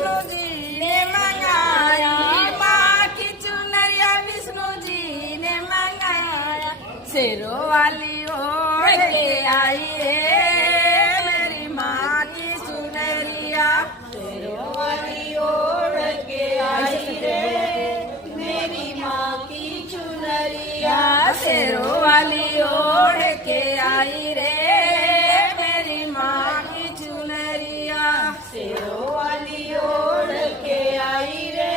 विष्णु जी ने मंगाया, माँ की चुनरिया विष्णु जी ने मंगाया। शेरों वाली ओढ़ के आई रे मेरी माँ की चुनरिया, शेरों वाली ओढ़ के आई रे मेरी माँ की चुनरिया, शेरों वाली ओढ़ के आई रे मेरी माँ की चुनरिया, शेरों वाली ओढ़ के आई रे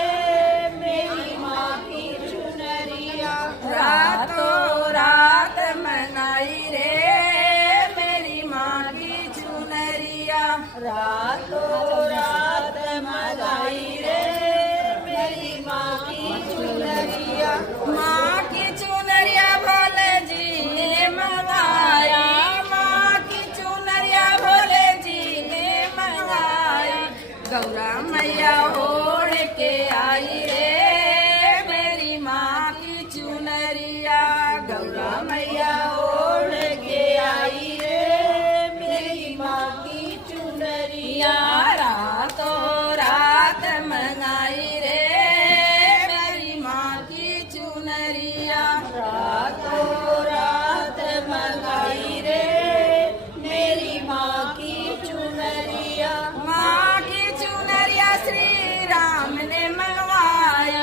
मेरी माँ की चुनरिया। रातों रात मनाई रे मेरी माँ की चुनरिया, रातों रात मनाई रे मेरी माँ की चुनरिया। माँ की चुनरिया भोले जी ने मंगाया, माँ की चुनरिया भोले जी ने मंगाई। गौरा मैया ओढ़ के आई रे मेरी माँ की चुनरिया, गौरा मैया ओढ़ के आई रे मेरी माँ की चुनरिया। रातों रात मंगाई रे मेरी माँ की चुनरिया, रातों रात मंगाई रे मेरी माँ की चुनरिया। माँ की चुनरिया श्री राम ने मंगवाई,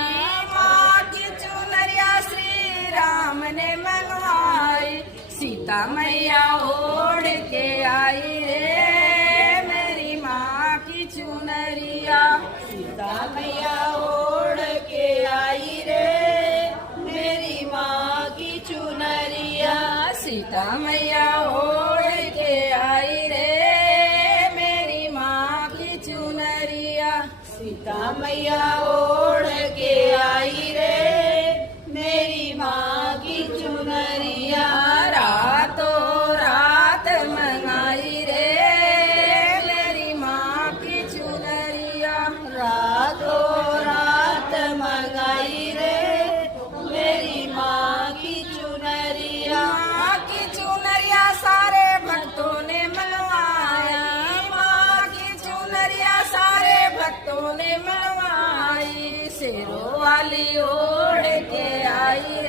माँ की चुनरिया श्री राम ने मंगवाई। सीता मैया ओढ़ के आई रे मेरी माँ की चुनरिया, सीता मैया ओढ़ के आई रे मेरी माँ की चुनरिया, सीता मैया ओढ़ के आई रे मेरी माँ की चुनरिया, सीता मैया ओढ़ के आई रे मेरी माँ की चुनरिया। रातों रात मंगाई रे मेरी माँ की चुनरिया, रातों रात मंगाई रे मेरी माँ की चुनरिया। माँ की चुनरिया सारे भक्तों ने मनवाया, माँ की चुनरिया सारे भक्तों ने मनवाई। शेरों वाली ओढ़ के आई